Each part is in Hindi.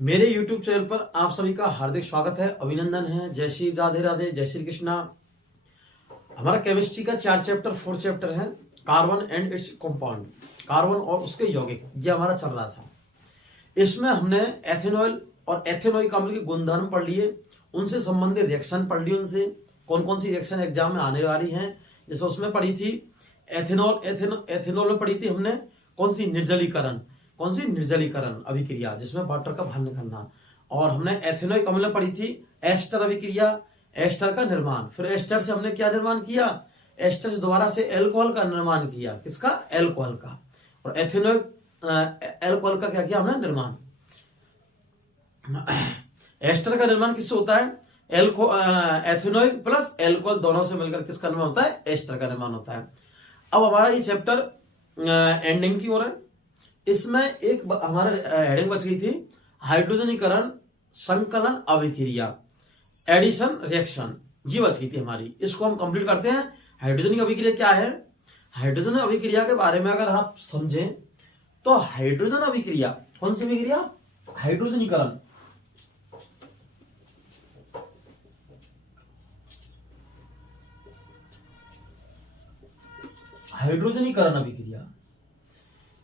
मेरे YouTube चैनल पर आप सभी का हार्दिक स्वागत है, अभिनंदन है। जय श्री राधे राधे, जय श्री कृष्णा। हमारा केमिस्ट्री का 4 चैप्टर है, carbon and its compound, carbon और उसके यौगिक, ये हमारा चल रहा था। इसमें हमने एथेनॉल और एथेनोइक अम्ल के गुणधर्म पढ़ लिए, उनसे संबंधित रिएक्शन पढ़ ली, उनसे कौन कौन सी रिएक्शन एग्जाम में आने वाली हैं। जैसे उसमें पढ़ी थी एथेनॉल में पढ़ी थी हमने कौन सी निर्जलीकरण अभिक्रिया, जिसमें वाटर का बाहर निकलना। और हमने एथेनोइक अम्ल में पढ़ी थी एस्टर अभिक्रिया, एस्टर का निर्माण। फिर एस्टर से हमने क्या निर्माण किया, एस्टर से दोबारा से एल्कोहल का निर्माण किया। किसका? एल्कोहल का। और एथेनोइक एल्कोहल का क्या किया हमने? निर्माण। एस्टर का निर्माण किससे होता है? एथेनोइक प्लस एल्कोहल दोनों से मिलकर किसका निर्माण होता है? एस्टर का निर्माण होता है। अब हमारा ये चैप्टर एंडिंग की ओर है। इसमें एक हमारे हेडिंग बच गई थी, हाइड्रोजनीकरण संकलन अभिक्रिया, एडिशन रिएक्शन, ये बच गई थी हमारी। इसको हम कंप्लीट करते हैं। हाइड्रोजनिक अभिक्रिया क्या है? हाइड्रोजन अभिक्रिया के बारे में अगर आप समझें तो हाइड्रोजन अभिक्रिया कौन सी अभिक्रिया? हाइड्रोजनीकरण। हाइड्रोजनीकरण अभिक्रिया,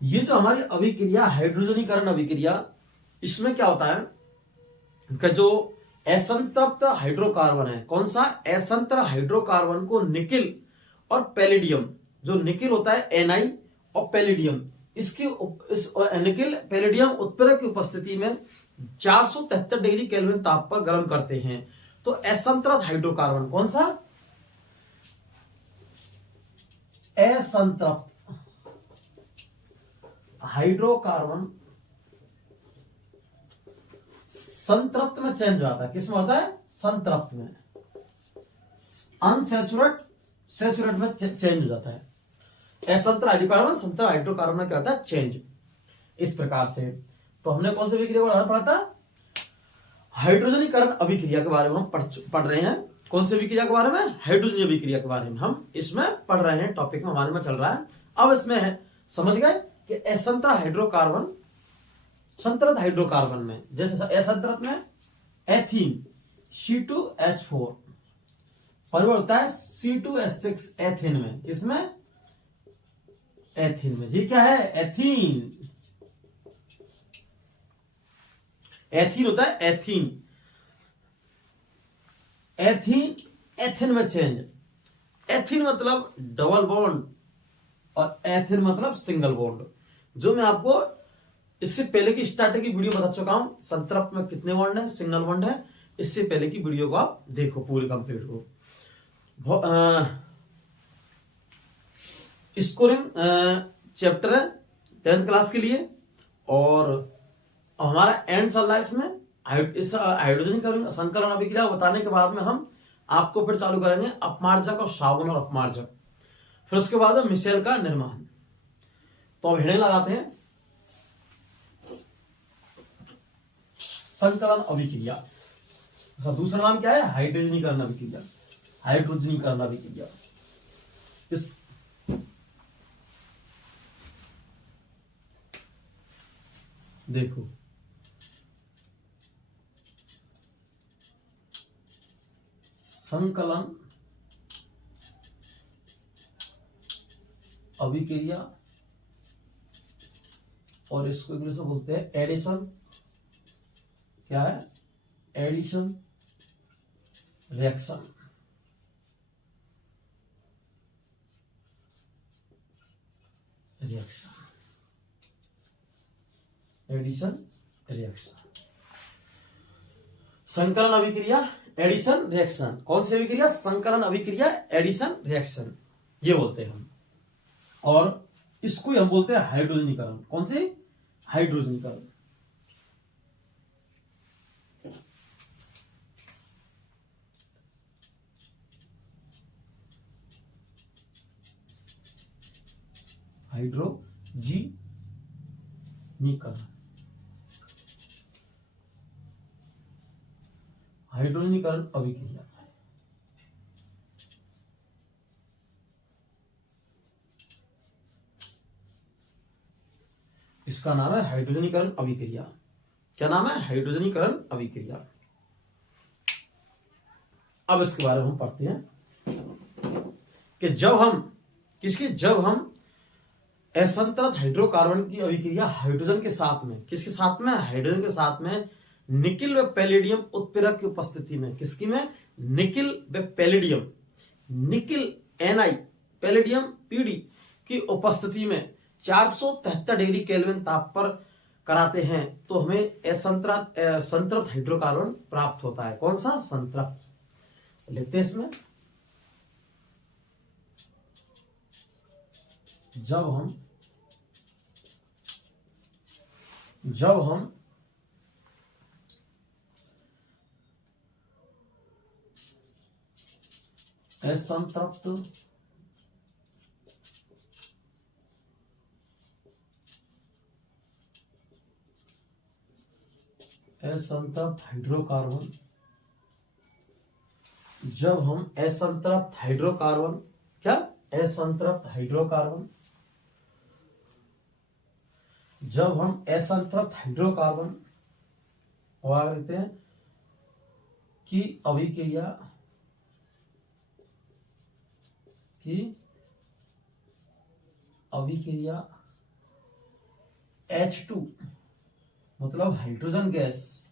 ये जो हमारी अभिक्रिया हाइड्रोजनीकरण अभिक्रिया, इसमें क्या होता है कि जो असंतृप्त हाइड्रोकार्बन है, कौन सा? असंतृप्त हाइड्रोकार्बन को निकिल और पैलेडियम, जो निकिल होता है Na और पैलेडियम, इसकी निकिल पैलेडियम उत्प्रेरक की उपस्थिति में 473 डिग्री केल्विन ताप पर गर्म करते हैं। तो असंतृप्त हाइड्रोकार्बन कौन सा? असंतृप्त हाइड्रोकार्बन संतृप्त में चेंज हो जाता है। किसमें होता है? संतृप्त में। सेचुरेट में चेंज हो जाता है। असंतृप्त हाइड्रोकार्बन संतृप्त हाइड्रोकार्बन में क्या होता है? चेंज। इस प्रकार से तो हमने कौन सी अभिक्रिया को पढ़ा था? हाइड्रोजनीकरण अभिक्रिया के बारे में हम पढ़ रहे हैं। कौन सी अभिक्रिया के बारे में? हाइड्रोजन अभिक्रिया के बारे में हम इसमें पढ़ रहे हैं, टॉपिक में हमारे में चल रहा है। अब इसमें है, समझ गए कि असंतृप्त हाइड्रोकार्बन संतृप्त हाइड्रोकार्बन में, जैसे असंतृप्त में एथीन C2H4 परिवर्तन होता है C2H6 एथीन में। किसमें? एथीन में। ये क्या है? एथीन। एथीन होता है एथीन। एथीन एथीन में चेंज। एथीन मतलब डबल बॉन्ड और एथीन मतलब सिंगल बॉन्ड। जो मैं आपको इससे पहले की स्टार्टिंग की वीडियो बता चुका हूं, संतृप्त में कितने बॉन्ड है, सिंगल बॉन्ड है। इससे पहले की वीडियो को आप देखो पूरी कंप्लीट को। स्कोरिंग चैप्टर है 10th क्लास के लिए, और हमारा एंड चल रहा है इसमें। इस हाइड्रोजन संकलन अभिक्रिया बताने के बाद में हम आपको फिर चालू करेंगे अपमार्जक और साबुन और अपमार्जक। फिर उसके बाद मिसेल का निर्माण। तो अब हेडिंग लगाते हैं, संकलन अभिक्रिया। दूसरा नाम क्या है? हाइड्रोजनीकरण अभिक्रिया। हाइड्रोजनीकरण अभिक्रिया। इस देखो, संकलन अभिक्रिया, और इसको इंग्लिश में बोलते हैं एडिशन। क्या है? Addition reaction. Addition reaction. संकलन अभिक्रिया, एडिशन रिएक्शन। कौन सी अभिक्रिया? संकलन अभिक्रिया, एडिशन रिएक्शन, ये बोलते हैं हम। और इसको हम बोलते हैं हाइड्रोजनीकरण। कौन सी? हाइड्रोजनीकरण। हाइड्रोजनीकरण, हाइड्रोजनीकरण अभिक्रिया। इसका नाम है हाइड्रोजनीकरण अभिक्रिया। क्या नाम है? हाइड्रोजनीकरण अभिक्रिया। अब इसके बारे में हम पढ़ते हैं कि जब हम असंतृप्त हाइड्रोकार्बन की अभिक्रिया हाइड्रोजन के साथ में, किसके साथ में? हाइड्रोजन के साथ में निकिल व पैलेडियम उत्प्रेरक की उपस्थिति में, किसकी में? निकिल व palladium, nickel Na, palladium Pd की उपस्थिति में 473 डिग्री केल्विन ताप पर कराते हैं तो हमें संतृप्त हाइड्रोकार्बन प्राप्त होता है। कौन सा? संतृप्त। लिखते हैं इसमें, जब हम असंतृप्त हाइड्रोकार्बन, जब हम असंतृप्त हाइड्रोकार्बन, क्या? असंतृप्त हाइड्रोकार्बन, जब हम असंतृप्त हाइड्रोकार्बन लेते हैं की अभिक्रिया H2 मतलब हाइड्रोजन गैस,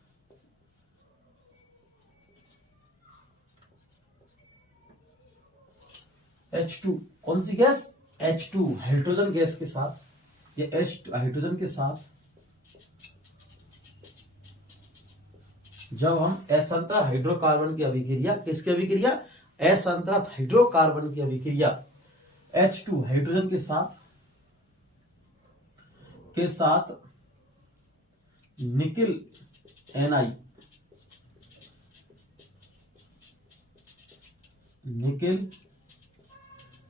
H2 कौन सी गैस? H2 हाइड्रोजन गैस के साथ, ये H2 हाइड्रोजन के साथ जब हम असंतृप्त हाइड्रोकार्बन की अभिक्रिया, किसकी अभिक्रिया? असंतृप्त हाइड्रोकार्बन की अभिक्रिया H2 हाइड्रोजन के साथ निकिल Na, निकिल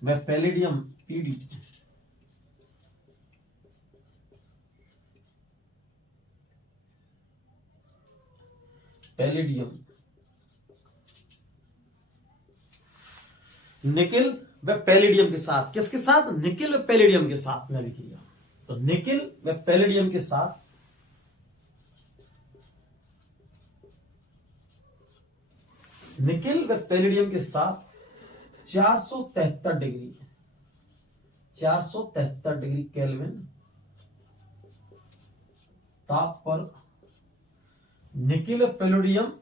व पैलेडियम Pd पैलेडियम, निकिल व पैलेडियम के साथ, किसके साथ? निकिल व पैलेडियम के साथ में अभिक्रिया। तो निकिल व पैलेडियम के साथ निकिल व पैलेडियम के साथ 473 डिग्री केल्विन ताप पर निकिल पैलेडियम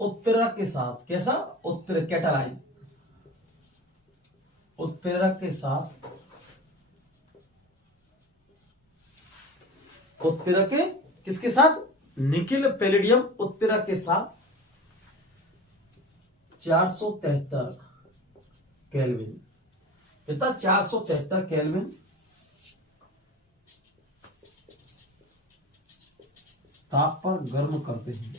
उत्प्रेरक के साथ, कैसा? कैटालाइज, उत्प्रेरक के साथ, उत्प्रेरक के किसके साथ? निकिल पैलेडियम उत्प्रेरक के साथ 473 केल्विन, कितना? 473 केल्विन ताप पर गर्म करते हैं।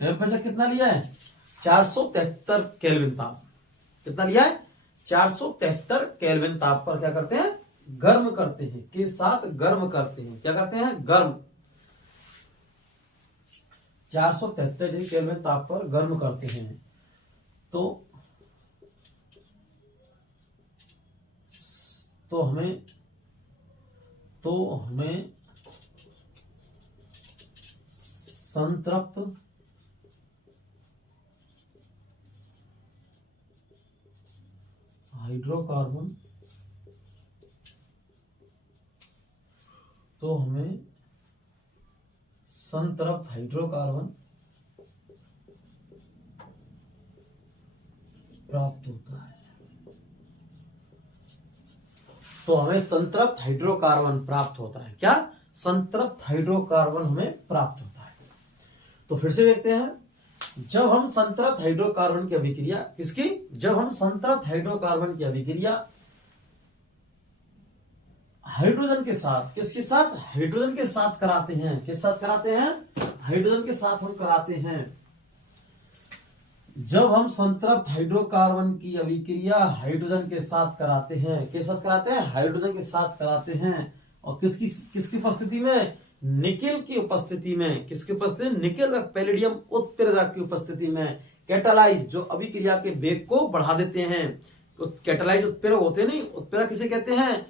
टेम्परेचर कितना लिया है? 473 केल्विन ताप। कितना लिया है? 473 केल्विन ताप पर क्या करते हैं? गर्म करते हैं, के साथ गर्म करते हैं। क्या करते हैं? गर्म। 473 डिग्री केल्विन ताप पर गर्म करते हैं तो हमें संतृप्त हाइड्रोकार्बन, प्राप्त होता है। तो हमें संतृप्त हाइड्रोकार्बन प्राप्त होता है। क्या? संतृप्त हाइड्रोकार्बन हमें प्राप्त होता है। तो फिर से देखते हैं, जब हम संतृप्त हाइड्रोकार्बन की अभिक्रिया, किसकी? जब हम संतृप्त हाइड्रोकार्बन की अभिक्रिया हाइड्रोजन के साथ, किसके साथ? हाइड्रोजन के साथ कराते हैं। किस साथ कराते हैं? हाइड्रोजन के साथ हम कराते हैं। जब हम संतृप्त हाइड्रोकार्बन की अभिक्रिया हाइड्रोजन के साथ कराते हैं, किसके साथ कराते हैं? हाइड्रोजन के साथ कराते हैं। और किसकी उपस्थिति में? निकिल की उपस्थिति में। किसकी उपस्थिति? निकिल व पैलेडियम उत्प्रेरक की उपस्थिति में। कैटालाइज, जो अभिक्रिया के वेग को बढ़ा देते हैं। तो कैटालाइज उत्प्रेरक होते नहीं, उत्प्रेरक किसे कहते हैं?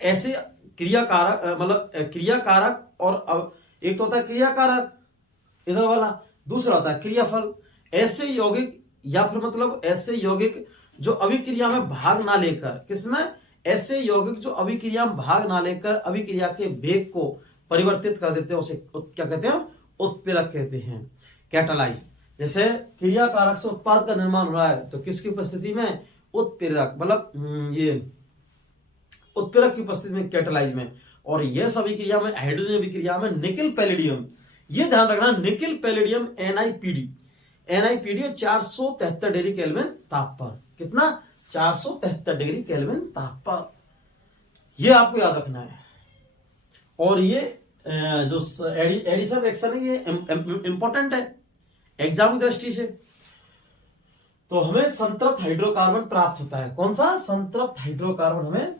ऐसे क्रियाकारक, मतलब क्रियाकारक, और एक तो होता है क्रियाकारक इधर वाला, दूसरा होता है क्रियाफल। ऐसे यौगिक या फिर मतलब ऐसे यौगिक जो अभिक्रिया में भाग ना लेकर, किसमें? ऐसे यौगिक जो अभिक्रिया में भाग ना लेकर अभिक्रिया के वेग को परिवर्तित कर देते हैं, उसे क्या कहते हैं? उत्प्रेरक कहते हैं, कैटालाइज। जैसे क्रियाकारक से उत्पाद का निर्माण हो रहा है, तो किसकी उपस्थिति में? उत्प्रेरक, मतलब ये उत्प्रेरक की उपस्थिति में, कैटालाइज में। और यह सभी क्रिया में, हाइड्रोजन अभिक्रिया में निकिल पैलेडियम, ये ध्यान रखना, nickel palladium NiPd 473 degree Kelvin ताप पर, कितना? 473 डिग्री केल्विन ताप पर, ये आपको याद रखना है। और ये जो एडिशन रिएक्शन है, ये इंपॉर्टेंट है एग्जाम की दृष्टि से। तो हमें संतृप्त हाइड्रोकार्बन प्राप्त होता है। कौन सा? संतृप्त हाइड्रोकार्बन हमें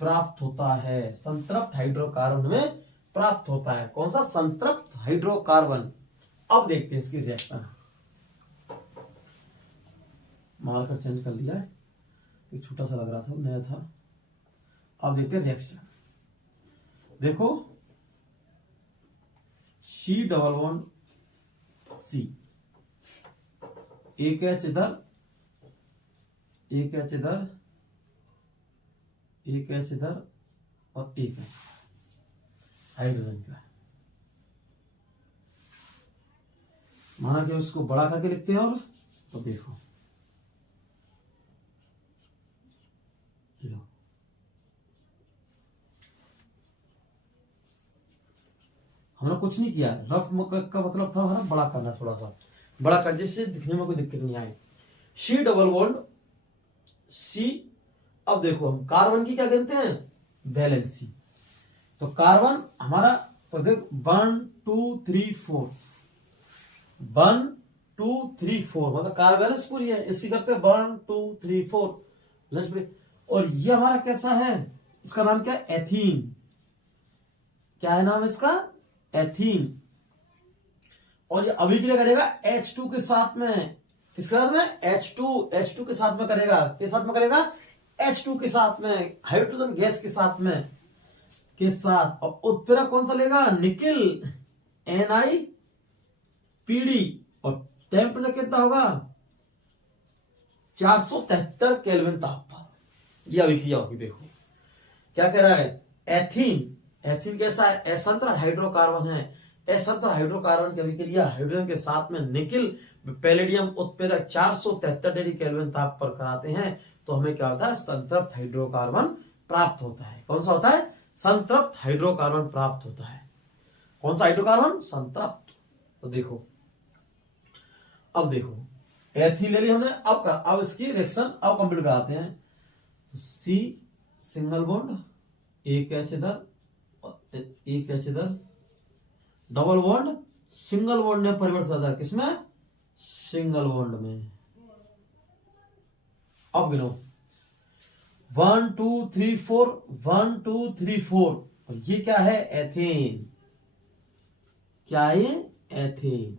प्राप्त होता है, संतृप्त हाइड्रोकार्बन हमें प्राप्त होता है। कौन सा? संतृप्त हाइड्रोकार्बन। अब देखते हैं इसकी रिएक्शन। मार्कर चेंज कर लिया है, एक छोटा सा लग रहा था, नया था। अब देखते हैं रिएक्शन। देखो, C डबल बॉन्ड C, एक H इधर, एक H इधर, एक H इधर और एक H हाइड्रोजन का। माना कि उसको बड़ा करके लिखते हैं, और तो देखो लो, हमने कुछ नहीं किया। रफ का मतलब था हमारा बड़ा करना, थोड़ा सा बड़ा कर, जिससे दिखने में कोई दिक्कत नहीं आए। C double bond C। अब देखो हम कार्बन की क्या कहते हैं? वैलेंसी। तो कार्बन हमारा, तो देख 1 2 3 4, 1 2 3 4, मतलब कार्बन बैलेंस पूरी है। इसी करते 1 2 3 4 बैलेंस पूरी। और ये हमारा कैसा है? इसका नाम क्या है? एथीन। क्या है नाम इसका? एथीन। और ये अभिक्रिया करेगा H2 के साथ में, किसके साथ में? H2 के साथ में करेगा, किस साथ में करेगा? H2 के साथ में, हाइड्रोजन गैस के साथ में, के साथ। और उत्प्रेरक कौन सा लेगा? Nickel NiPd। और टेम्परेचर कितना होगा? 473 केल्विन ताप पर ये अभिक्रिया होगी। देखो क्या कह रहा है? एथीन कैसा है? असंतृप्त हाइड्रोकार्बन है। असंतृप्त हाइड्रोकार्बन की अभिक्रिया हाइड्रोजन के साथ में निकिल पैलेडियम उत्प्रेरक 473 डिग्री केल्विन ताप पर कराते हैं, तो हमें क्या होता है? संतृप्त हाइड्रोकार्बन प्राप्त होता है। कौन सा होता है? संतृप्त हाइड्रोकार्बन प्राप्त होता है। कौन सा हाइड्रोकार्बन? संतृप्त। तो देखो, अब देखो एथीन ले ली हमने, अब इसकी रिएक्शन अब कंप्लीट कराते हैं। तो C सिंगल बॉन्ड, एक H इधर और एक H इधर, डबल बॉन्ड सिंगल बॉन्ड में परिवर्तित होता है, किसमें? सिंगल बॉन्ड में। अब गिनो 1 2 3 4, 1 2 3 4। और ये क्या है? एथेन। क्या है ये? एथेन।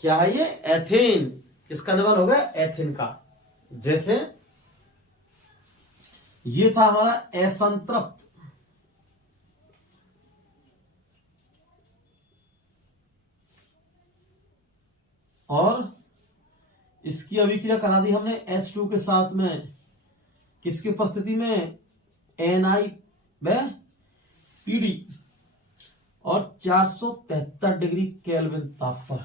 क्या है ये? एथेन। किसका निर्माण होगा? एथेन का। जैसे ये था हमारा असंतृप्त, और इसकी अभिक्रिया करा दी हमने H2 के साथ में, किसकी उपस्थिति में? NiPd और 473 डिग्री केल्विन ताप पर।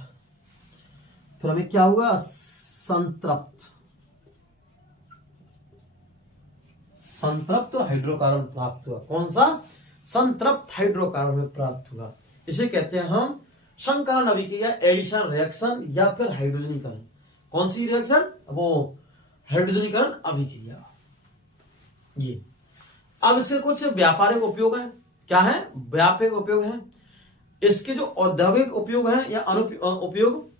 फिर हमें क्या हुआ? संतृप्त हाइड्रोकार्बन प्राप्त हुआ। कौन सा? संतृप्त हाइड्रोकार्बन प्राप्त हुआ। इसे कहते हैं हम संकरण अभिक्रिया, एडिशन रिएक्शन, या फिर हाइड्रोजनीकरण। कौन सी रिएक्शन? वो हाइड्रोजनीकरण अभिक्रिया। ये अब इससे कुछ व्यापारिक उपयोग है। क्या है? व्यापक उपयोग है। इसके जो औद्योगिक उपयोग है या उपयोग,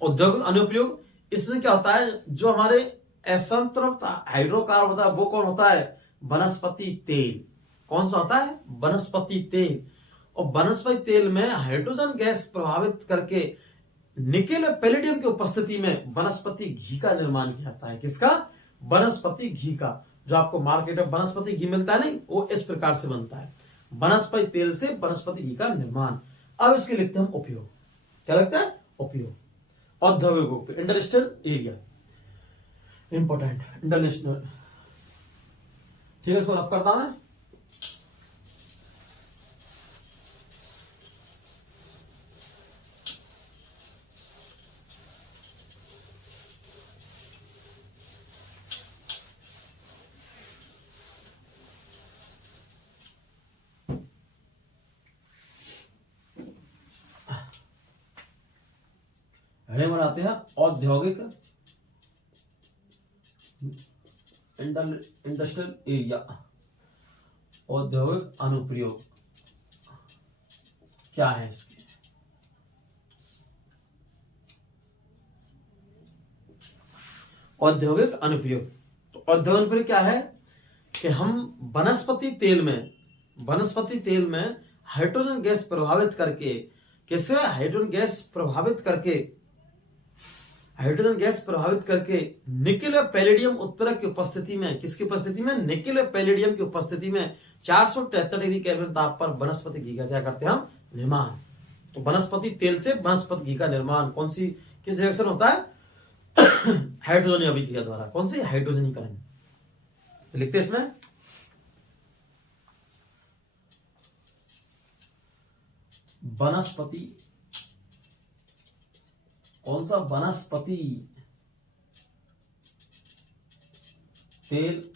औद्योगिक अनुप्रयोग, इसमें क्या होता है? जो हमारे असंतृप्त हाइड्रोकार्बन होता है, वो कौन होता है? वनस्पति तेल। कौन सा होता है? वनस्पति तेल। और वनस्पति तेल में हाइड्रोजन गैस प्रभावित करके निकेल और पैलेडियम की उपस्थिति में वनस्पति घी का निर्माण किया जाता है। किसका? वनस्पति घी का। जो आपको मार्केट में वनस्पति घी मिलता है नहीं, वो इस प्रकार से बनता है, वनस्पति तेल से वनस्पति घी का निर्माण। अब इसके लिखते हैं हम उपयोग। क्या लगता है? उपयोग। औद्योगिक इंडस्ट्रियल एरिया, इंपॉर्टेंट, इंटरनेशनल। ठीक है, इसको रब करता हूं। हेडिंग बनाते हैं औद्योगिक इंडस्ट्रियल एरिया, औद्योगिक अनुप्रयोग क्या है इसके? औद्योगिक अनुप्रयोग। तो औद्योगिक अनुप्रयोग क्या है कि हम वनस्पति तेल में हाइड्रोजन गैस प्रभावित करके, कैसे? हाइड्रोजन गैस प्रभावित करके निकेल और पैलेडियम उत्प्रेरक की उपस्थिति में, किसकी उपस्थिति में? निकेल और पैलेडियम की उपस्थिति में 473 डिग्री केल्विन ताप पर वनस्पति घी का क्या करते हैं हम? निर्माण। तो वनस्पति तेल से वनस्पति घी का निर्माण किस रिएक्शन होता है? हाइड्रोजन अभिक्रिया द्वारा। कौन सी? हाइड्रोजनीकरण। तो लिखते हैं इसमें वनस्पति, कौन सा? वनस्पति तेल,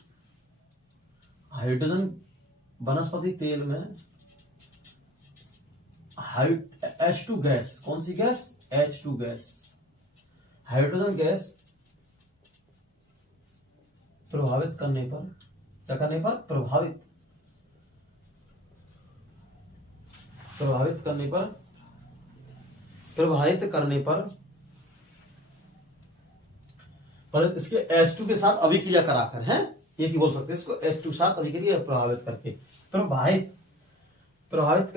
हाइड्रोजन, वनस्पति तेल में H2 गैस, कौन सी gas? H2 gas, hydrogen gas प्रभावित करने पर, क्या करने पर? प्रभावित करने पर इसके H2 के साथ अभिक्रिया कराकर, है ये की बोल सकते हैं इसको, H2 के साथ अभिक्रिया प्रभावित करके, प्रभावित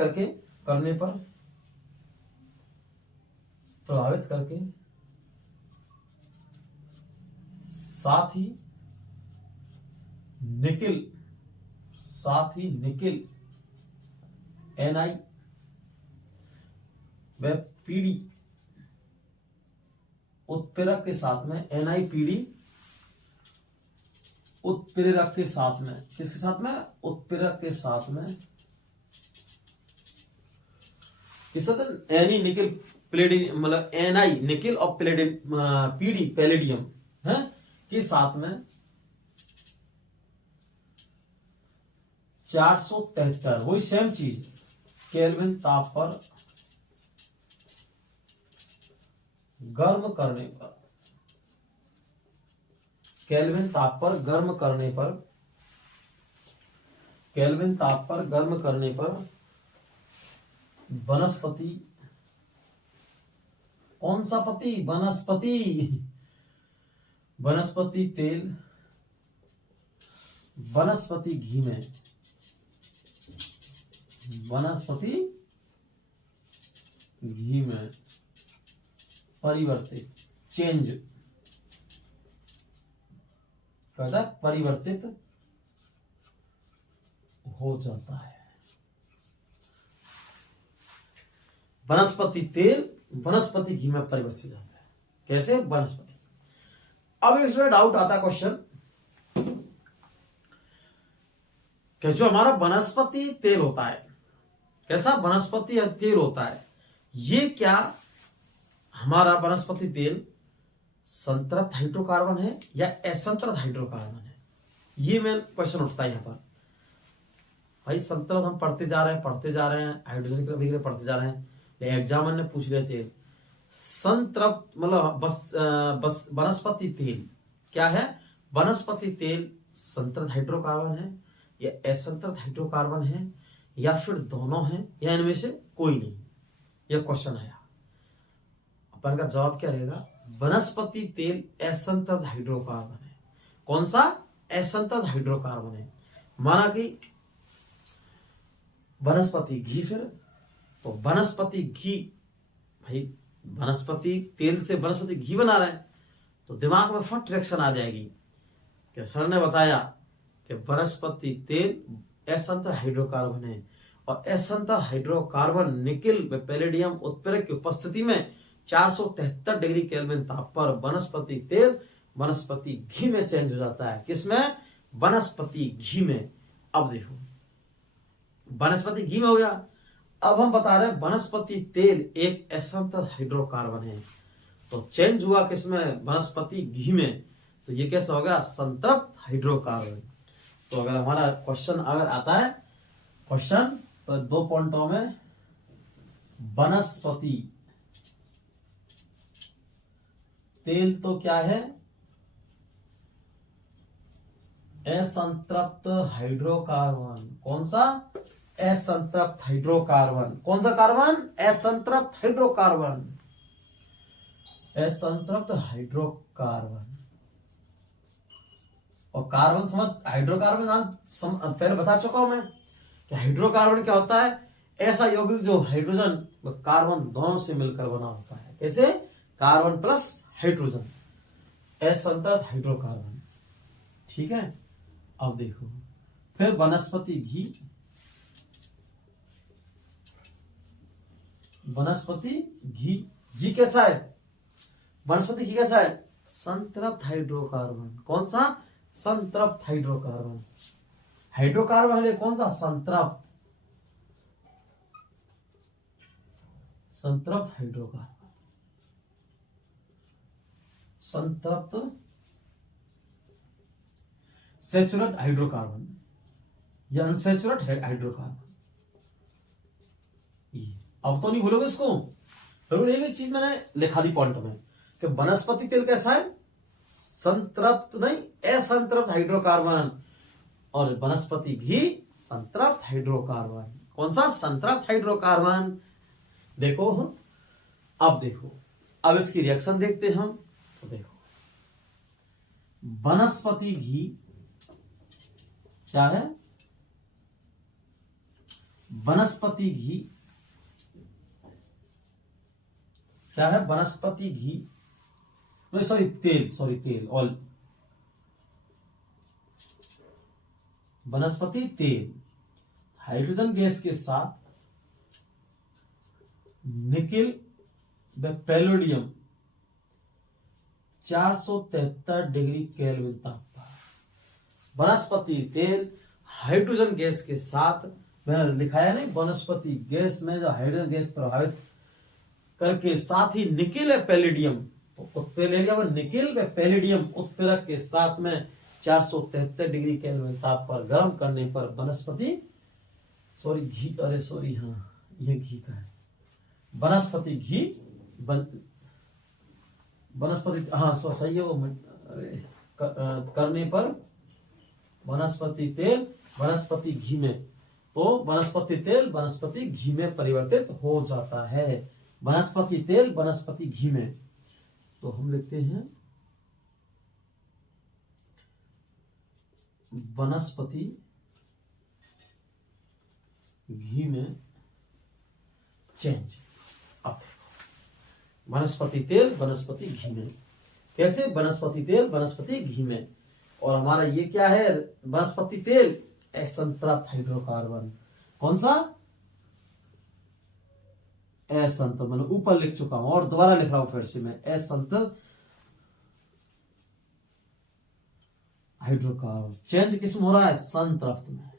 करके साथ ही निकिल Na व पीडी उत्प्रेरक के साथ में, NiPd उत्प्रेरक के साथ में, किसके साथ में? उत्प्रेरक के साथ में, किस साथ? Ni निकिल पैलेडियम, मतलब Ni निकिल और Pd पैलेडियम है के साथ में 473, वही सेम चीज, केल्विन ताप पर गर्म करने पर, केल्विन ताप पर गर्म करने पर वनस्पति, कौन सा पति? वनस्पति तेल वनस्पति घी में, परिवर्तित, चेंज कहता है, परिवर्तित हो जाता है। वनस्पति तेल वनस्पति घी में परिवर्तित हो जाता है। कैसे? वनस्पति। अब इसमें डाउट आता है, क्वेश्चन कि जो हमारा वनस्पति तेल होता है, कैसा वनस्पति तेल होता है, ये क्या हमारा वनस्पति तेल संतृप्त हाइड्रोकार्बन है या असंतृप्त हाइड्रोकार्बन है? ये मेन क्वेश्चन उठता है यहाँ पर। भाई संतृप्त हम पढ़ते जा रहे हैं, हाइड्रोजन की अभिक्रिया पढ़ते जा रहे हैं, एग्जामिनर ने पूछ लिया थे संतृप्त मतलब बस वनस्पति तेल क्या है? वनस्पति तेल संतृप्त हाइड्रोकार्बन है या असंतृप्त हाइड्रोकार्बन है या फिर दोनों हैं या इनमें से कोई नहीं? यह क्वेश्चन आया। अपन का जवाब क्या रहेगा? वनस्पति तेल असंतृप्त हाइड्रोकार्बन है। कौन सा? असंतृप्त हाइड्रोकार्बन है। माना कि वनस्पति घी, फिर तो वनस्पति घी, भाई वनस्पति तेल से वनस्पति घी बना रहे हैं तो दिमाग में फट रिएक्शन आ जाएगी कि सर ने बताया कि वनस्पति तेल असंत हाइड्रोकार्बन है और असंत हाइड्रोकार्बन निकिल व पैलेडियम उत्प्रेरक की उपस्थिति में 473 डिग्री केल्विन ताप पर वनस्पति तेल वनस्पति घी में चेंज हो जाता है। किसमें? वनस्पति घी में। अब देखो वनस्पति घी में हो गया। अब हम बता रहे हैं वनस्पति तेल एक असंत हाइड्रोकार्बन है तो चेंज हुआ किसमें? वनस्पति घी में। तो ये कैसा हो गया? संतृप्त हाइड्रोकार्बन। तो अगर हमारा क्वेश्चन अगर आता है क्वेश्चन तो 2 पॉइंटों में वनस्पति तेल तो क्या है? असंतृप्त हाइड्रोकार्बन। कौन सा? असंतृप्त हाइड्रोकार्बन। कौन सा कार्बन? असंतृप्त हाइड्रोकार्बन। असंतृप्त हाइड्रोकार्बन। और कार्बन समझ, हाइड्रोकार्बन पहले बता चुका हूं मैं कि हाइड्रोकार्बन क्या होता है? ऐसा यौगिक जो हाइड्रोजन व कार्बन दोनों से मिलकर बना होता है। कैसे? कार्बन प्लस हाइड्रोजन, असंतृप्त हाइड्रोकार्बन। ठीक है। अब देखो फिर वनस्पति घी। वनस्पति घी, घी कैसा है? वनस्पति घी कैसा है? संतृप्त हाइड्रोकार्बन। कौन सा? संतृप्त हाइड्रोकार्बन। हाइड्रोकार्बन है कौन सा? संतृप्त। संतृप्त हाइड्रोकार्बन। संतृप्त सैचुरेट हाइड्रोकार्बन या अनसैचुरेट हाइड्रोकार्बन। अब तो नहीं भूलोगे इसको। जरूर एक चीज मैंने लिखा दी पॉइंट में कि वनस्पति तेल कैसा है? संतृप्त नहीं, असंतृप्त हाइड्रोकार्बन। और वनस्पति घी संतृप्त हाइड्रोकार्बन। कौन सा? संतृप्त हाइड्रोकार्बन। देखो अब देखो, अब इसकी रिएक्शन देखते हैं हम। तो देखो वनस्पति घी क्या है? वनस्पति घी क्या है? वनस्पति घी, सॉरी तेल ऑयल। वनस्पति तेल हाइड्रोजन गैस के साथ निकिल व पैलेडियम 473 डिग्री केल्विन ताप पर। वनस्पति तेल हाइड्रोजन गैस के साथ, मैंने लिखाया नहीं, वनस्पति गैस में जो हाइड्रोजन गैस प्रभावित करके साथ ही निकिल व पैलेडियम, पैलेडियम और निकिल व पैलेडियम उत्प्रेरक के साथ में 473 डिग्री केल्विन ताप पर गर्म करने पर वनस्पति घी, ये घी का है। वनस्पति घी सही है वो। करने पर वनस्पति तेल वनस्पति घी में, तो वनस्पति तेल वनस्पति घी में परिवर्तित हो जाता है। वनस्पति तेल वनस्पति घी में। तो हम लिखते हैं वनस्पति घी में चेंज। अब देखो वनस्पति तेल वनस्पति घी में कैसे? वनस्पति तेल वनस्पति घी में। और हमारा ये क्या है? वनस्पति तेल असंतृप्त हाइड्रोकार्बन। कौन सा? असंत, मैंने ऊपर लिख चुका हूं और दोबारा लिख रहा हूं फिर से मैं। असंतृप्त हाइड्रोकार्बन चेंज किसमें हो रहा है? संतृप्त में।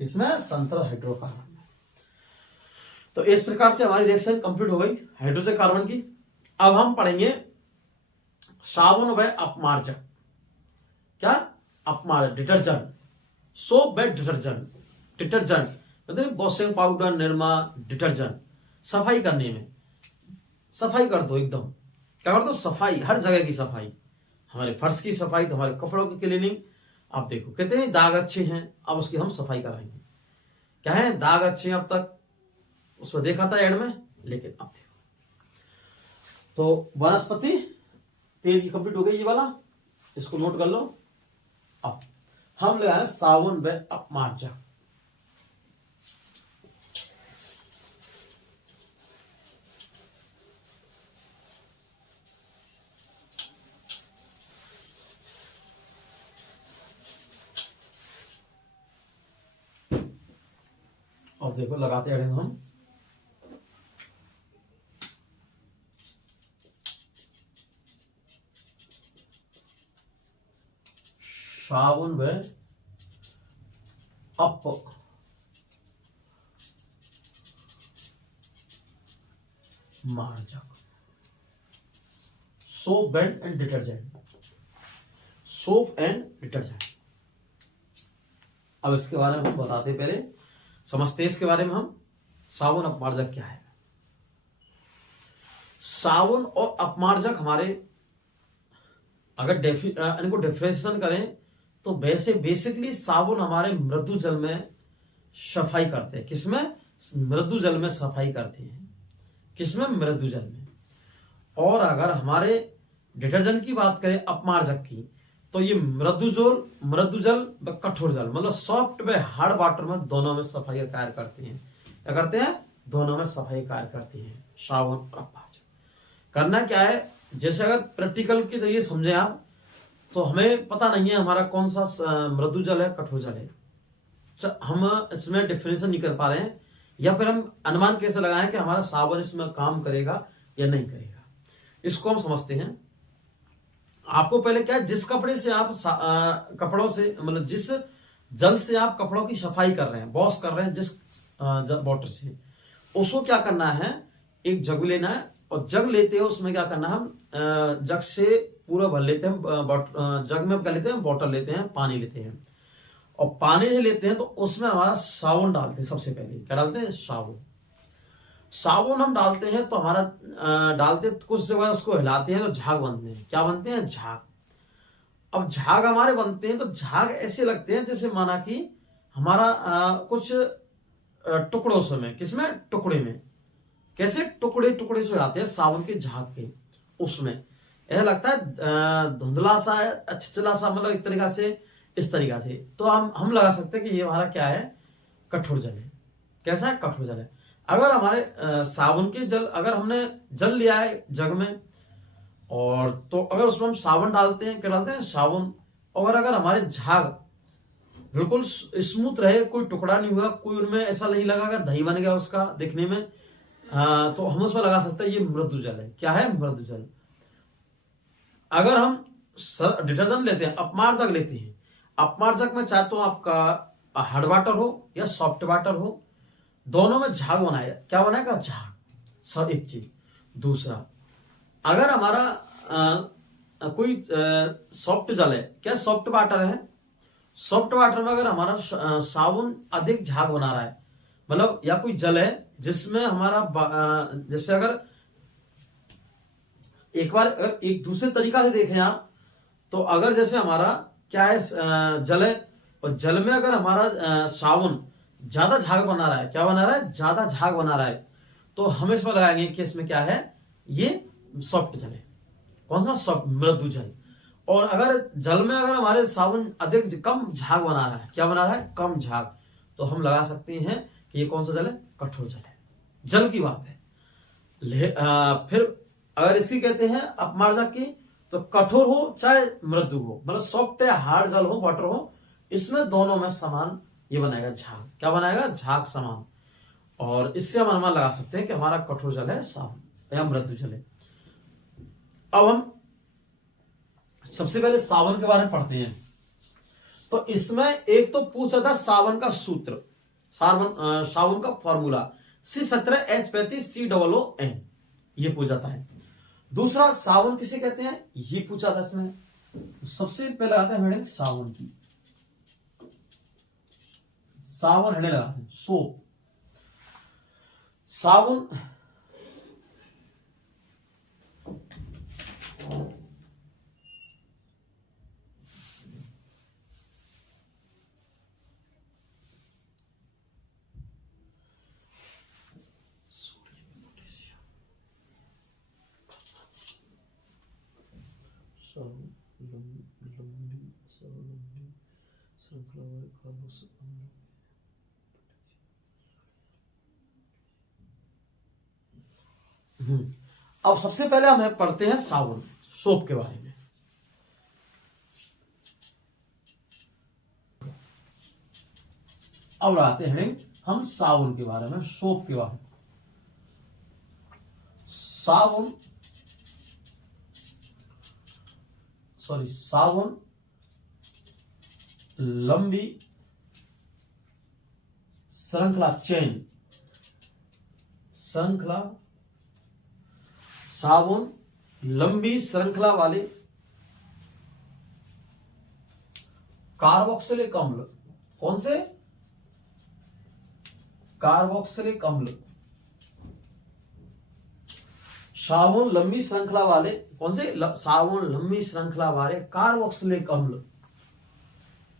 किसमें? संतृप्त हाइड्रोकार्बन में। तो इस प्रकार से हमारी रिएक्शन कंप्लीट हो गई हाइड्रोजन कार्बन की। अब हम पढ़ेंगे साबुन व अपमार्जक। क्या? अपमार्जक, डिटर्जेंट, सोप व डिटर्जेंट मतलब वॉशिंग पाउडर, निरमा, डिटर्जेंट। सफाई करने में, सफाई कर दो एकदम। क्या कर दो? सफाई, हर जगह की सफाई। हमारे फर्श की सफाई, तो हमारे कपड़ों की क्लीनिंग। अब देखो कितने दाग अच्छे हैं, अब उसकी हम सफाई कराएंगे। क्या है? दाग अच्छे हैं, अब तक उसमें देखा था एड में, लेकिन अब देखो। तो वनस्पति तेल की कंप्लीट हो गई ये वाला, इसको नोट कर लो। अब हम लगाए साबुन व अपमार्जक। देखो लगाते हैं हम। साबुन व अपमार्जक, soap and detergent, soap and detergent. अब इसके बारे में हम बताते, पहले समझते इसके बारे में हम। साबुन अपमार्जक क्या है? साबुन और अपमार्जक हमारे अगर इनको डिफरेंशिएशन करें तो वैसे बेसिकली साबुन हमारे मृदु जल में सफाई करते हैं। किसमें? मृदु जल में सफाई करते हैं। किसमें? मृदु जल में। और अगर हमारे डिटर्जेंट की बात करें अपमार्जक की, तो ये मृदु जल व कठोर जल, मतलब सॉफ्ट व हार्ड वाटर में दोनों में सफाई का कार्य करते हैं। क्या करते हैं? दोनों में सफाई कार्य करते हैं साबुन और अपमार्जक। करना क्या है, जैसे अगर प्रैक्टिकल के जरिए समझे आप, तो हमें पता नहीं है हमारा कौन सा मृदु जल है, कठोर जल है। हम इसमें डिफरेंशिएशन नहीं कर पा रहे हैं, या फिर हम अनुमान कैसे लगाएं कि हमारा साबुन इसमें काम करेगा या नहीं करेगा। इसको हम समझते हैं। आपको पहले क्या है, जिस कपड़े से आप कपड़ों से, मतलब जिस जल से आप कपड़ों की सफाई कर रहे हैं, वॉश कर रहे हैं, जिस वाटर से, उसको क्या करना है, एक जग लेना है। और जग लेते हैं, उसमें क्या करना है, हम जग से पूरा भर लेते हैं। जग में क्या लेते हैं? बॉटल लेते हैं, पानी लेते हैं। और पानी जो लेते हैं तो उसमें हमारा साबुन डालते हैं। सबसे पहले क्या डालते हैं? साबुन हम डालते हैं तो हमारा डालते कुछ जगह उसको हिलाते हैं तो झाग बनते हैं। क्या बनते हैं? झाग। अब झाग हमारे बनते हैं तो झाग ऐसे लगते हैं जैसे माना कि हमारा कुछ टुकड़ों से में, किसमें? टुकड़े में। कैसे? टुकड़े टुकड़े से आते हैं साबुन के झाग के। उसमें ऐसा लगता है धुंधला सा है, छिचला सा, मतलब एक तरीका से, इस तरीका से। तो हम लगा सकते हैं कि ये हमारा क्या है? कठोर जल है। कैसा है? कठोर जल है। अगर हमारे साबुन के जल, अगर हमने जल लिया है जग में, और तो अगर उसमें हम साबुन डालते हैं, क्या डालते हैं? साबुन। और अगर हमारे झाग बिल्कुल स्मूथ रहे, कोई टुकड़ा नहीं हुआ, कोई उनमें ऐसा नहीं लगा कि दही बन गया उसका दिखने में, तो हम उसमें लगा सकते हैं ये मृदु जल है। क्या है? मृदु जल। अगर हम डिटर्जेंट लेते हैं, अपमार्जक लेते हैं, अपमार्जक में चाहे तो आपका हार्ड वाटर हो या सॉफ्ट वाटर हो, दोनों में झाग बनाएगा। क्या बनाएगा? झाग। सब एक चीज। दूसरा, अगर हमारा कोई सॉफ्ट जल है, क्या सॉफ्ट वाटर है, सॉफ्ट वाटर में अगर हमारा साबुन अधिक झाग बना रहा है, मतलब या कोई जल है जिसमें हमारा जैसे अगर एक बार अगर एक दूसरे तरीका से देखें आप, तो अगर जैसे हमारा क्या है, जल है, और जल में अगर हमारा साबुन ज्यादा झाग बना रहा है, क्या बना रहा है? ज्यादा झाग बना रहा है, तो हम इसमें लगाएंगे कि इसमें क्या है? ये सॉफ्ट जल है। कौन सा? सॉफ्ट, मृदु जल। और अगर जल में अगर हमारे साबुन अधिक कम झाग बना रहा है, क्या बना रहा है? कम झाग, तो हम लगा सकते हैं कि ये कौन सा जल है? कठोर जल है। जल की बात है। फिर अगर इसकी कहते हैं अपमार्जक की, तो कठोर हो चाहे मृदु हो, मतलब सॉफ्ट या हार्ड जल हो, वाटर हो, इसमें दोनों में समान ये बनाएगा झाग। क्या बनाएगा? झाग समान। और इससे हम अनुमान लगा सकते हैं कि हमारा कठोर जल है साबुन या मृदु जल है। अब हम सबसे पहले साबुन के बारे में पढ़ते हैं। तो इसमें एक तो पूछा था साबुन का सूत्र, साबुन का फॉर्मूला C17H35COON, ये पूछा था। दूसरा, साबुन किसे कहते हैं, ये पूछा था इसमें। सबसे पहले आता है हेडिंग साबुन की। साबुन हेडिंग लगाते हैं, सोप। साबुन लंबी श्रृंखला वाले खानों से। अब सबसे पहले हम पढ़ते हैं साबुन, सोप के बारे में। अब आते हैं हम साबुन के बारे में, सोप के बारे में। साबुन लंबी श्रृंखला, चेन श्रृंखला, साबुन लंबी श्रृंखला वाले कार्बोक्सिलिक अम्ल। कौन से? कार्बोक्सिलिक अम्ल। साबुन लंबी श्रृंखला वाले कौन से? साबुन लंबी श्रृंखला वाले कार्बोक्सिलिक अम्ल,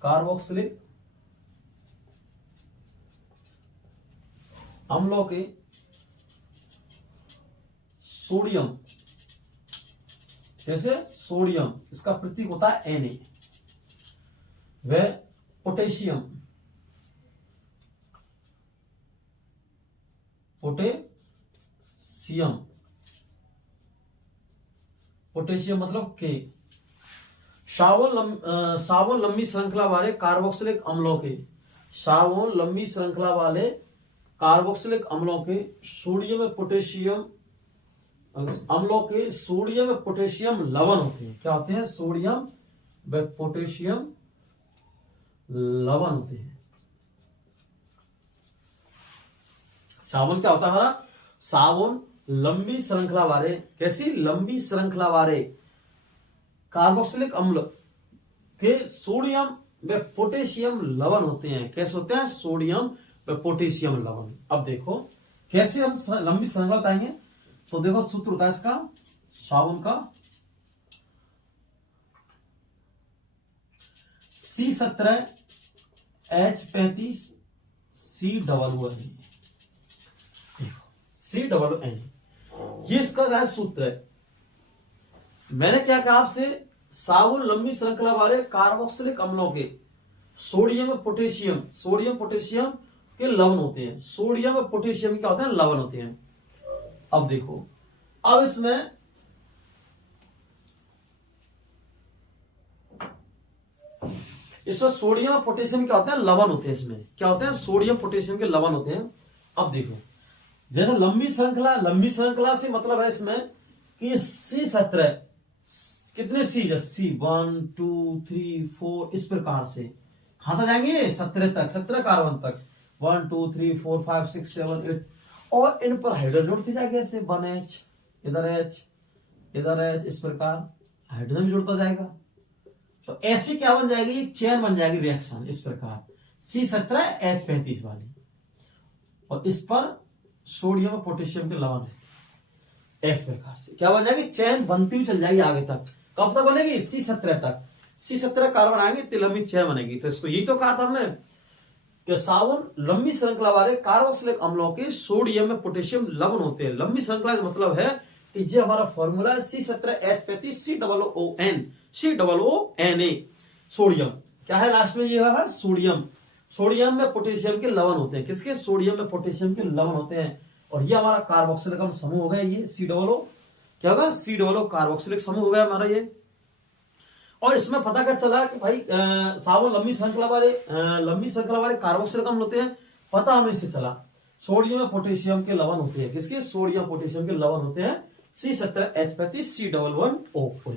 कार्बोक्सिलिक अम्लों के सोडियम, जैसे सोडियम इसका प्रतीक होता है Na, व पोटेशियम, पोटेशियम मतलब के। साबुन लंबी श्रृंखला वाले कार्बोक्सिलिक अम्लों के, साबुन लंबी श्रृंखला वाले कार्बोक्सिलिक अम्लों के सोडियम व पोटेशियम अम्लों के सोडियम व पोटेशियम लवण होते हैं। क्या होते हैं? सोडियम व पोटेशियम लवण होते हैं। साबुन क्या होता है हमारा? साबुन लंबी श्रृंखला वाले, कैसी? लंबी श्रृंखला वाले कार्बोक्सिलिक अम्ल के सोडियम व पोटेशियम लवण होते हैं। कैसे होते हैं? सोडियम व पोटेशियम लवण। अब देखो कैसे हम लंबी श्रृंखला बताएंगे। तो देखो सूत्र होता है इसका, साबुन का C17H35 COON, COON, ये इसका सूत्र है। मैंने क्या कहा आपसे? साबुन लंबी श्रृंखला वाले कार्बोक्सिलिक अम्लों के सोडियम पोटेशियम के लवण होते हैं। सोडियम और पोटेशियम क्या होते हैं? लवण होते हैं। अब देखो, अब इसमें सोडियम और पोटेशियम क्या होते हैं? लवण होते हैं। इसमें क्या होते हैं? सोडियम पोटेशियम के लवण होते हैं। अब देखो, जैसे लंबी श्रृंखला से मतलब है इसमें कि C17 कितने C? 1 2 3 4 इस प्रकार से खाता जाएंगे 17 तक, 17 कार्बन तक, 1 2 3 4 5 6 7 8, और इन पर हाइड्रोजन जुड़ती जाएगी ऐसे 1H, इधर H, इस प्रकार हाइड्रोजन भी जुड़ता जाएगा। तो ऐसी क्या बन जाएगी? चेन बन जाएगी, रिएक्शन इस प्रकार C17H35 वाली, और इस पर सोडियम और पोटेशियम के लवण है। इस प्रकार से क्या बन जाएगी? चेन बनती हुई चल जाएगी आगे तक। कब तक बनेगी? C17 तक। C17 कार्बन आएंगे तो लंबी चेन बनेगी। तो इसको यही तो कहा था हमने कि साबुन लंबी श्रृंखला वाले कार्बोक्सिलिक अम्लों के सोडियम में पोटेशियम लवण होते हैं। लंबी श्रृंखला का मतलब है कि ये हमारा फॉर्मूला है C17H35 COONA, सोडियम। क्या है लास्ट में? ये है सोडियम। सोडियम में पोटेशियम के लवण होते हैं। किसके? सोडियम में पोटेशियम के लवण होते हैं। और ये हमारा कार्बोक्सिलिक अम्ल समूह हो गया। ये COO क्या होगा? COO कार्बोक्सिलिक समूह हो गया हमारा ये। और इसमें पता क्या चला कि भाई साबुन लंबी श्रृंखला वाले कार्बोक्सिलिक अम्ल होते हैं। पता हमें इससे चला सोडियम और पोटेशियम के लवण होते हैं। किसके? सोडियम पोटेशियम के लवण होते हैं C17H35 COOO,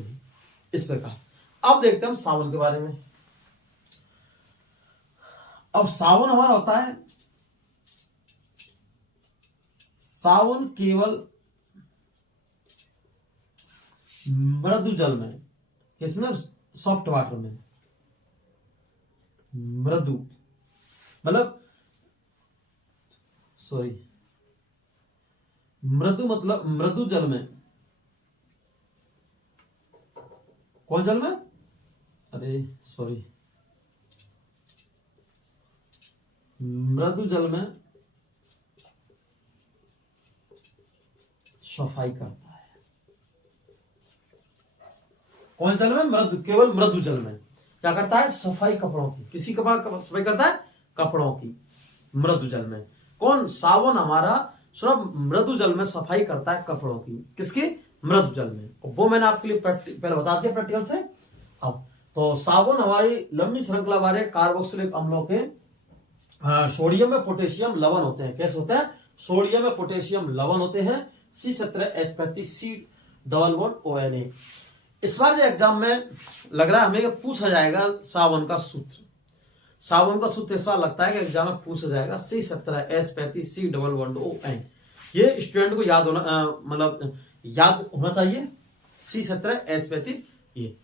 इस प्रकार। अब देखते हैं हम साबुन के बारे में। अब साबुन हमारा होता है, साबुन केवल मृदु जल में, किसमें? सॉफ्ट वाटर में। मृदु मतलब मृदु जल में। कौन जल में? मृदु जल में सफाई करता है। कौन जल में? केवल मृदु जल में क्या करता है? सफाई कपड़ों की। किसी का सफाई करता है? कपड़ों की, मृदु जल में। कौन? साबुन हमारा सिर्फ मृदु जल में सफाई करता है कपड़ों की। किसकी? मृदु जल में। वो मैंने आपके लिए पहले बता दिया प्रैक्टिकल से। अब तो साबुन हमारी लंबी श्रृंखला वाले कार्बोक्सिलिक अम्लों के सोडियम में पोटेशियम लवण होते हैं। कैसे होते हैं? सोडियम में पोटेशियम लवण होते हैं। C17H35C11ONA। इस बार जो एग्जाम में लग रहा है हमें पूछा जाएगा सावन का सूत्र। सावन का सूत्र इस बार लगता है कि एग्जाम में पूछा जाएगा C17H35C11ON। ये स्टूडेंट को याद होना मतलब याद होना चाहिए। C17H35 ये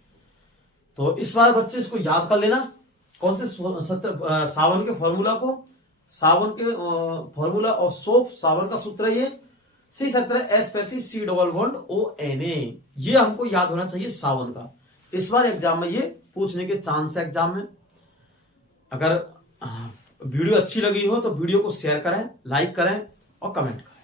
तो इस बार बच्चे इसको याद कर लेना। कौन से सावन के फॉर्मूला को, सावन के फॉर्मूला और सोप सावन का सूत्र है ये C17H35C11ONA। ये हमको याद होना चाहिए सावन का। इस बार एग्जाम में ये पूछने के चांस है एग्जाम में। अगर वीडियो अच्छी लगी हो तो वीडियो को शेयर करें, लाइक करें और कमेंट करें।